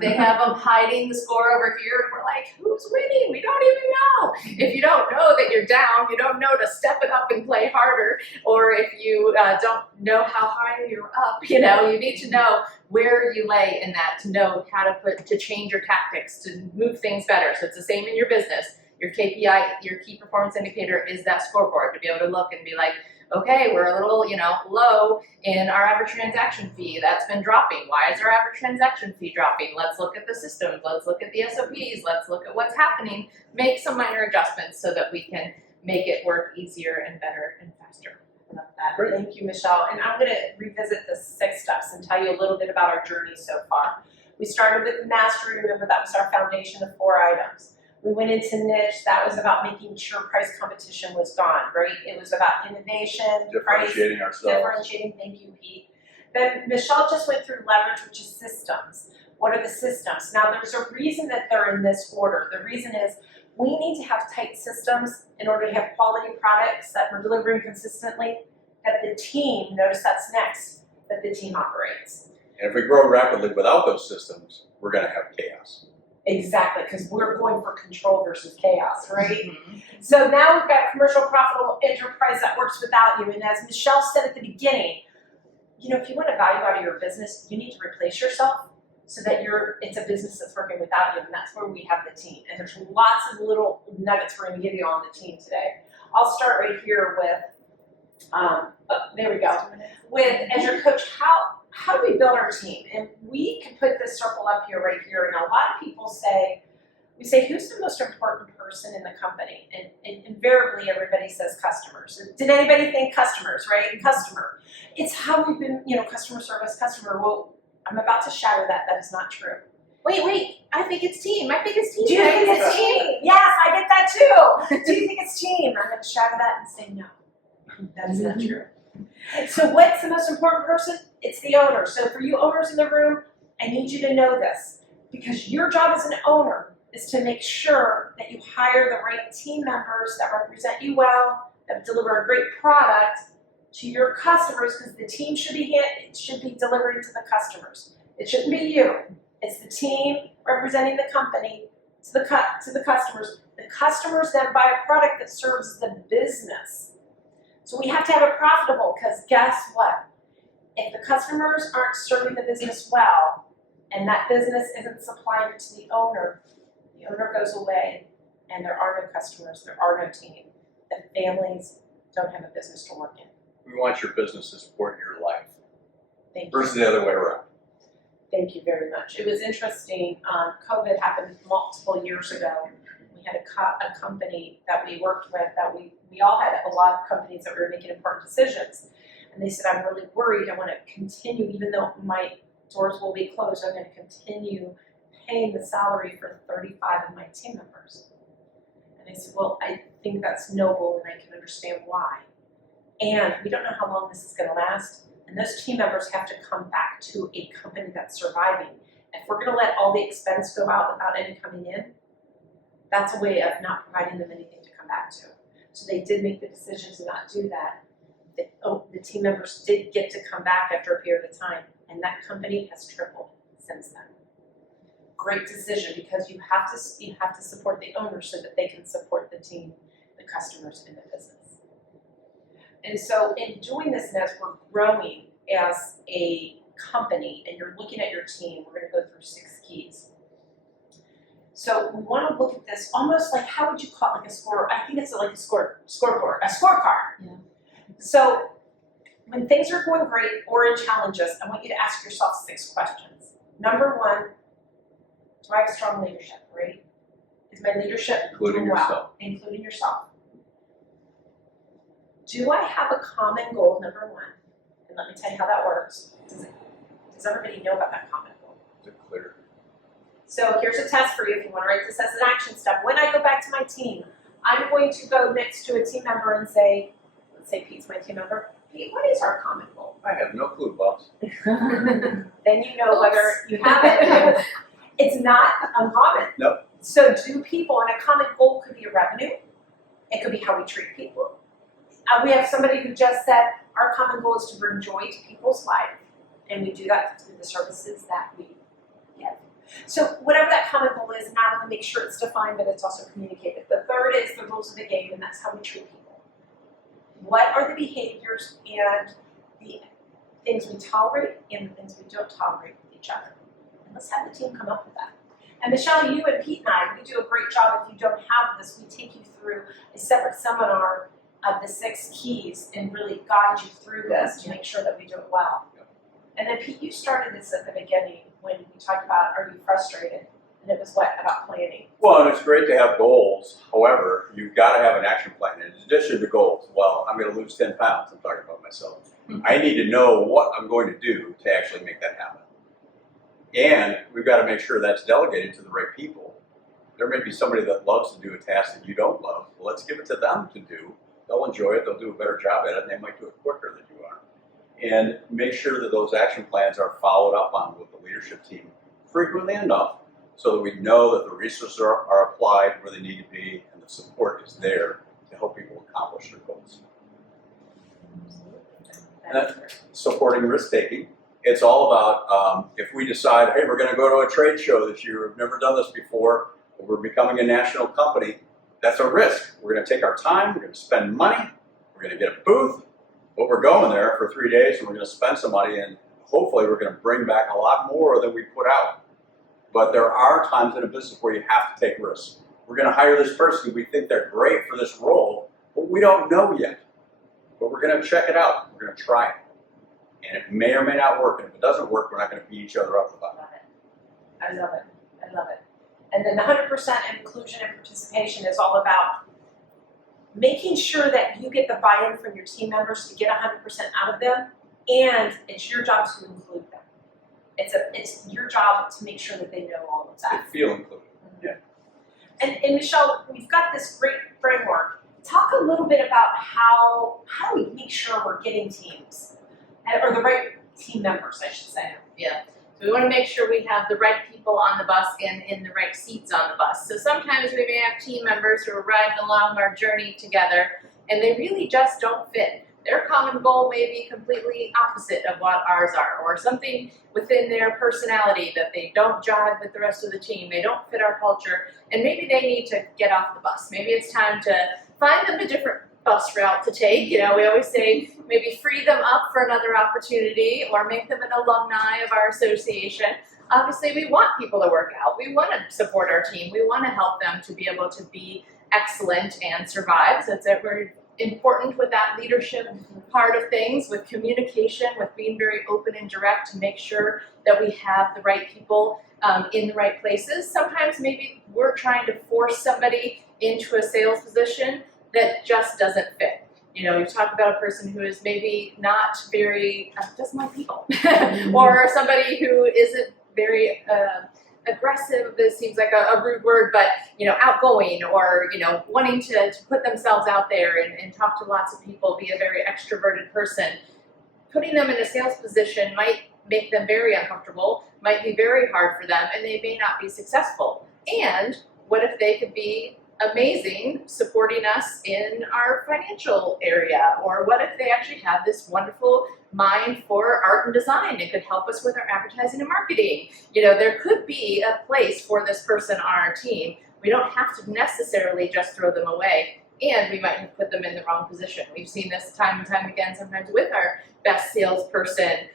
they have them hiding the score over here and we're like, who's winning? We don't even know. If you don't know that you're down, you don't know to step it up and play harder. Or if you don't know how high you're up, you need to know where you lay in that to know how to change your tactics, to move things better. So it's the same in your business. Your KPI, your key performance indicator, is that scoreboard, to be able to look and be like, okay, we're a little, low in our average transaction fee. That's been dropping. Why is our average transaction fee dropping? Let's look at the systems. Let's look at the SOPs. Let's look at what's happening. Make some minor adjustments so that we can make it work easier and better and faster. I love that. Thank you, Michelle. And I'm going to revisit the 6 steps and tell you a little bit about our journey so far. We started with mastery. Remember, that was our foundation of 4 items. We went into niche. That was about making sure price competition was gone, right? It was about innovation, differentiating ourselves. Differentiating. Thank you, Pete. Then Michelle just went through leverage, which is systems. What are the systems? Now, there's a reason that they're in this order. The reason is we need to have tight systems in order to have quality products that we're delivering consistently, that the team, notice that's next, that the team operates. And if we grow rapidly without those systems, we're going to have chaos. Exactly, because we're going for control versus chaos, right? Mm-hmm. So now we've got commercial profitable enterprise that works without you. And as Michelle said at the beginning, if you want to value out of your business, you need to replace yourself so that it's a business that's working without you. And that's where we have the team. And there's lots of little nuggets we're going to give you on the team today. I'll start right here with, there we go. With ActionCOACH, how do we build our team? And we can put this circle up here, right here. And a lot of people say, who's the most important person in the company? And invariably, everybody says customers. Did anybody think customers, right? Customer. It's how we've been, customer service, customer. Well, I'm about to shatter that. That is not true. Wait. I think it's team. I think it's team. Do you think it's team? Yes, I get that too. Do you think it's team? I'm going to shatter that and say no. That is not true. So what's the most important person? It's the owner. So for you owners in the room, I need you to know this, because your job as an owner is to make sure that you hire the right team members that represent you well, that deliver a great product to your customers, because the team should be delivering to the customers. It shouldn't be you. It's the team representing the company to the customers. The customers then buy a product that serves the business. So we have to have it profitable, because guess what? If the customers aren't serving the business well, and that business isn't supplying it to the owner goes away, and there are no customers, there are no team. The families don't have a business to work in. We want your business to support your life Thank you. versus the other way around. Thank you very much. It was interesting. COVID happened multiple years ago. We had a company that we worked with that we all had a lot of companies that were making important decisions. And they said, I'm really worried. I want to continue, even though my doors will be closed, I'm going to continue paying the salary for 35 of my team members. And I said, well, I think that's noble and I can understand why. And we don't know how long this is going to last. And those team members have to come back to a company that's surviving. If we're going to let all the expense go out without any coming in, that's a way of not providing them anything to come back to. So they did make the decision to not do that. The team members did get to come back after a period of time, and that company has tripled since then. Great decision, because you have to support the owner so that they can support the team, the customers, and the business. And so in doing this, and as we're growing as a company, and you're looking at your team, we're going to go through 6 keys. So we want to look at this almost like, how would you call it, like a score? I think it's like a scoreboard, a scorecard. Yeah. So when things are going great or in challenges, I want you to ask yourself 6 questions. Number 1, do I have strong leadership, right? Is my leadership Including doing well? yourself. Including yourself. Do I have a common goal, number 1? And let me tell you how that works. Does everybody know about that common goal? Is it clear? So here's a test for you if you want to write this as an action step. When I go back to my team, I'm going to go next to a team member and say, let's say Pete's my team member, Pete, what is our common goal? I have no clue, boss. Then you know whether you have it. It's not uncommon. Nope. So do people, and a common goal could be a revenue. It could be how we treat people. We have somebody who just said, our common goal is to bring joy to people's life. And we do that through the services that we give. So whatever that common goal is, now we make sure it's defined, but it's also communicated. The third is the rules of the game, and that's how we treat people. What are the behaviors and the things we tolerate and the things we don't tolerate with each other? And let's have the team come up with that. And Michelle, you and Pete and I, we do a great job. If you don't have this, we take you through a separate seminar of the 6 keys and really guide you through this to make sure that we do it well. And then Pete, you started this at the beginning when we talked about, are you frustrated? And it was what, about planning? Well, and it's great to have goals. However, you've got to have an action plan. In addition to goals, well, I'm going to lose 10 pounds. I'm talking about myself. I need to know what I'm going to do to actually make that happen. And we've got to make sure that's delegated to the right people. There may be somebody that loves to do a task that you don't love. Well, let's give it to them to do. They'll enjoy it. They'll do a better job at it, and they might do it quicker than you are. And make sure that those action plans are followed up on with the leadership team frequently enough so that we know that the resources are applied where they need to be and the support is there to help people accomplish their goals. And supporting risk-taking. It's all about if we decide, hey, we're going to go to a trade show this year, we've never done this before, we're becoming a national company, that's a risk. We're going to take our time, we're going to spend money, we're going to get a booth, but we're going there for 3 days and we're going to spend some money and hopefully we're going to bring back a lot more than we put out. But there are times in a business where you have to take risks. We're going to hire this person, we think they're great for this role, but we don't know yet. But we're going to check it out, we're going to try it. And it may or may not work, and if it doesn't work, we're not going to beat each other up about it. I love it. I love it. And then the 100% inclusion and participation is all about making sure that you get the buy-in from your team members to get 100% out of them, and it's your job to include them. It's your job to make sure that they know all of that. They feel included. Yeah. And Michelle, we've got this great framework. Talk a little bit about how do we make sure we're getting teams, or the right team members, I should say. Yeah. So we want to make sure we have the right people on the bus and in the right seats on the bus. So sometimes we may have team members who are riding along our journey together and they really just don't fit. their common goal may be completely opposite of what ours are, or something within their personality that they don't jive with the rest of the team, they don't fit our culture, and maybe they need to get off the bus. Maybe it's time to find them a different bus route to take. We always say maybe free them up for another opportunity or make them an alumni of our association. Obviously, we want people to work out. We want to support our team. We want to help them to be able to be excellent and survive. So it's very important with that leadership part of things, with communication, with being very open and direct to make sure that we have the right people in the right places. Sometimes maybe we're trying to force somebody into a sales position that just doesn't fit. You talk about a person who is maybe not very, doesn't like people, or somebody who isn't very aggressive. This seems like a rude word, but outgoing, or wanting to put themselves out there and talk to lots of people, be a very extroverted person. Putting them in a sales position might make them very uncomfortable, might be very hard for them, and they may not be successful. And what if they could be amazing supporting us in our financial area? Or what if they actually have this wonderful mind for art and design and could help us with our advertising and marketing? There could be a place for this person on our team. We don't have to necessarily just throw them away, and we might have put them in the wrong position. We've seen this time and time again, sometimes with our best salesperson,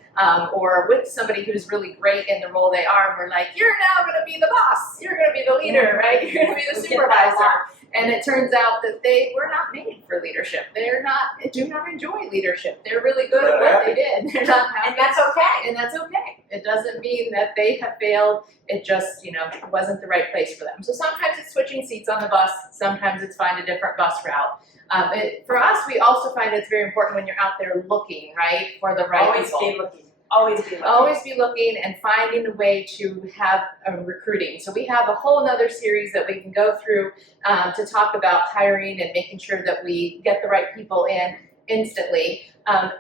or with somebody who's really great in the role they are, and we're like, you're now going to be the boss, you're going to be the leader, right? You're going to be the supervisor. And it turns out that they were not made for leadership. They do not enjoy leadership. They're really good at what they did. They're not happy. And that's okay. And that's okay. It doesn't mean that they have failed. It just, wasn't the right place for them. So sometimes it's switching seats on the bus. Sometimes it's find a different bus route. For us, we also find it's very important when you're out there looking, right, for the right Always people. be looking. Always be looking. Always be looking and finding a way to have recruiting. So we have a whole nother series that we can go through to talk about hiring and making sure that we get the right people in instantly.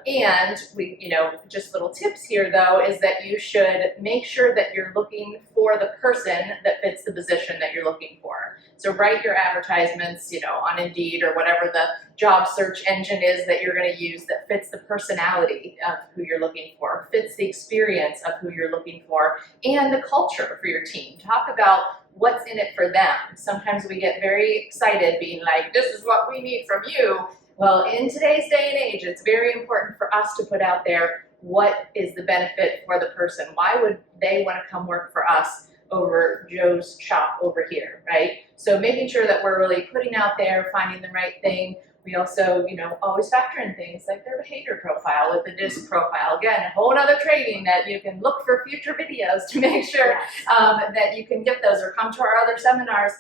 And we, just little tips here though, is that you should make sure that you're looking for the person that fits the position that you're looking for. So write your advertisements, on Indeed or whatever the job search engine is that you're going to use that fits the personality of who you're looking for, fits the experience of who you're looking for, and the culture for your team. Talk about what's in it for them. Sometimes we get very excited being like, this is what we need from you. Well, in today's day and age, it's very important for us to put out there what is the benefit for the person. Why would they want to come work for us over Joe's shop over here, right? So making sure that we're really putting out there, finding the right thing. We also, always factor in things like their behavior profile with the DISC profile. Again, a whole other training that you can look for future videos to make sure that you can get those, or come to our other seminars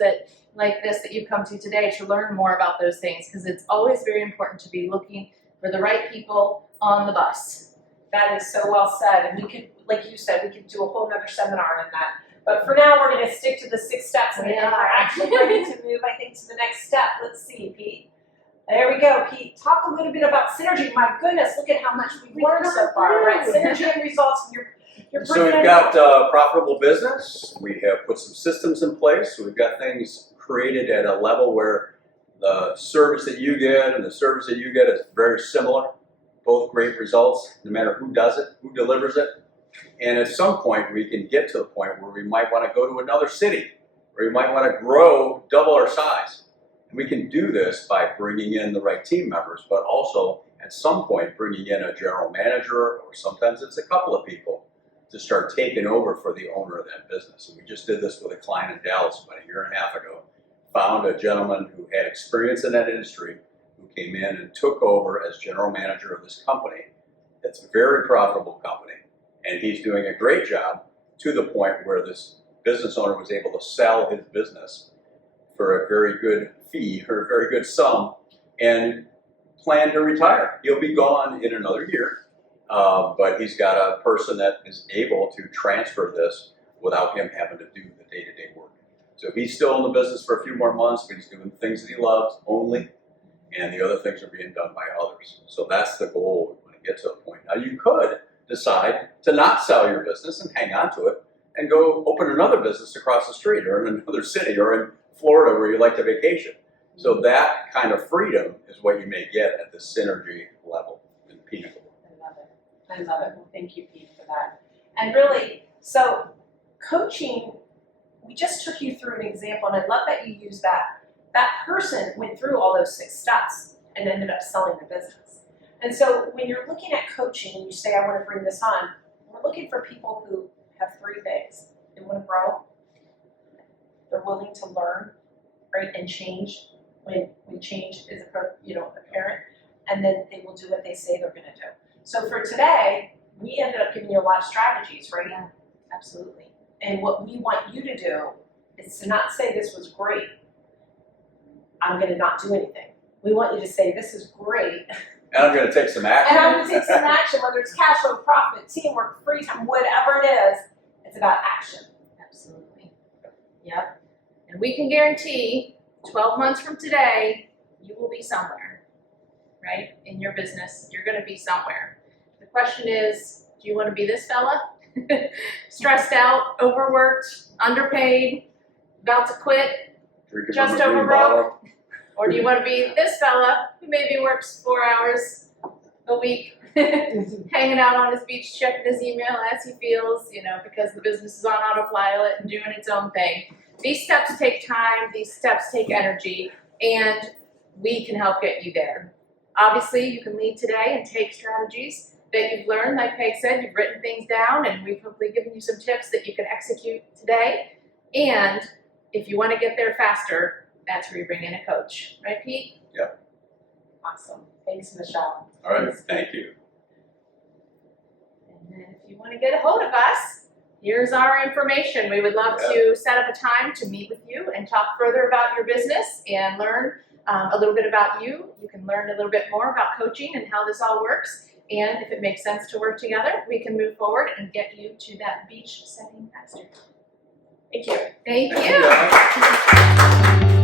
like this that you come to today to learn more about those things, because it's always very important to be looking for the right people on the bus. That is so well said. And we could, like you said, we could do a whole nother seminar on that. But for now, we're going to stick to the 6 steps, and we're actually ready to move, I think, to the next step. Let's see, Pete. There we go, Pete. Talk a little bit about synergy. My goodness, look at how much we've learned so far, right? Synergy and results. You're So we've got profitable business. We have put some systems in place. So we've got things created at a level where the service that you get and the service that you get is very similar. Both great results, no matter who does it, who delivers it. And at some point, we can get to the point where we might want to go to another city, or we might want to grow, double our size. And we can do this by bringing in the right team members, but also at some point bringing in a general manager, or sometimes it's a couple of people, to start taking over for the owner of that business. And we just did this with a client in Dallas about 1.5 years ago. Found a gentleman who had experience in that industry, who came in and took over as general manager of this company. It's a very profitable company, and he's doing a great job, to the point where this business owner was able to sell his business for a very good fee, or a very good sum, and plan to retire. He'll be gone in another year, but he's got a person that is able to transfer this without him having to do the day-to-day work. So he's still in the business for a few more months, but he's doing things that he loves only, and the other things are being done by others. So that's the goal when we get to a point. Now, you could decide to not sell your business and hang on to it and go open another business across the street, or in another city, or in Florida where you like to vacation. So that kind of freedom is what you may get at the synergy level in Pinnacle. I love it. I love it. Well, thank you, Pete, for that. And really, so coaching, we just took you through an example, and I love that you used that. That person went through all those 6 steps and ended up selling the business. And so when you're looking at coaching and you say, I want to bring this on, we're looking for people who have 3 things. They want to grow, they're willing to learn, right, and change when change is apparent, and then they will do what they say they're going to do. So for today, we ended up giving you a lot of strategies, right? Yeah, absolutely. And what we want you to do is to not say this was great, I'm going to not do anything. We want you to say this is great, And I'm going to take some action. and I'm going to take some action, whether it's cash flow, profit, teamwork, free time, whatever it is, it's about action. Absolutely. Yep. And we can guarantee 12 months from today, you will be somewhere, right? In your business, you're going to be somewhere. The question is, do you want to be this fella? Stressed out, overworked, underpaid, about to quit, Drinking just from a green over broke? bottle. Or do you want to be this fella who maybe works 4 hours a week, hanging out on his beach, checking his email as he feels, because the business is on autopilot and doing its own thing. These steps take time, these steps take energy, and we can help get you there. Obviously, you can leave today and take strategies that you've learned. Like Peg said, you've written things down, and we've hopefully given you some tips that you can execute today. And if you want to get there faster, that's where you bring in a coach. Right, Pete? Yep. Awesome. Thanks, Michelle. All right, thank you. And then if you want to get a hold of us, here's our information. We would love to set up a time to meet with you and talk further about your business and learn a little bit about you. You can learn a little bit more about coaching and how this all works. And if it makes sense to work together, we can move forward and get you to that beach setting faster. Thank you. Thank Thank you, guys. you.